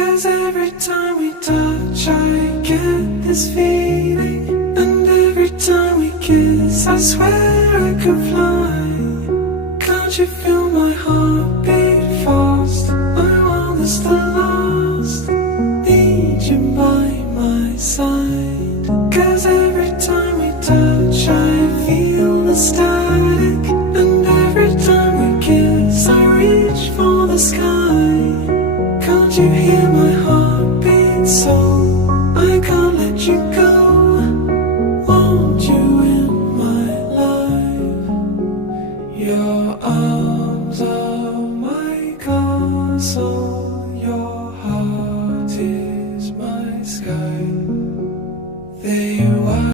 'Cause every time we touch I get this feeling, and every time we kiss I swear I could fly. Can't you feel my heart